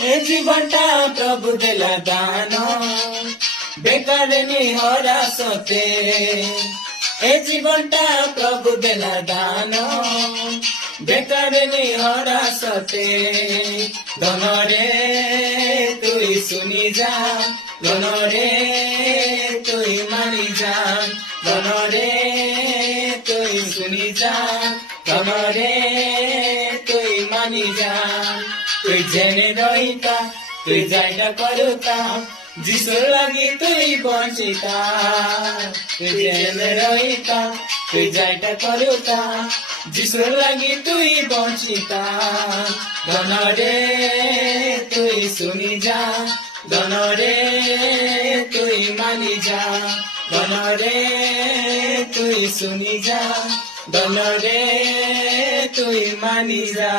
এ জীবনটা প্রভু দেলা দান বেকার নিহরা সতে এ জীবনটা প্রভু দেলা দান বেকার নিহরা সতে ধনরে তুই শুনি যা ধনরে তুই মানি যা ধনরে তুই শুনি যা ধনরে তুই মানি যা তুই জেনে রইতা তুই যাইটা করতা যিশুর লাগি তুই বঞ্চিতা তুই জেনে রইতা তুই যাইটা করতা যিশুর লাগি তুই বঞ্চিতা ধনরে তুই শুনি যা ধনরে তুই মানি যা ধনরে তুই শুনি যা ধনরে তুই মানি যা।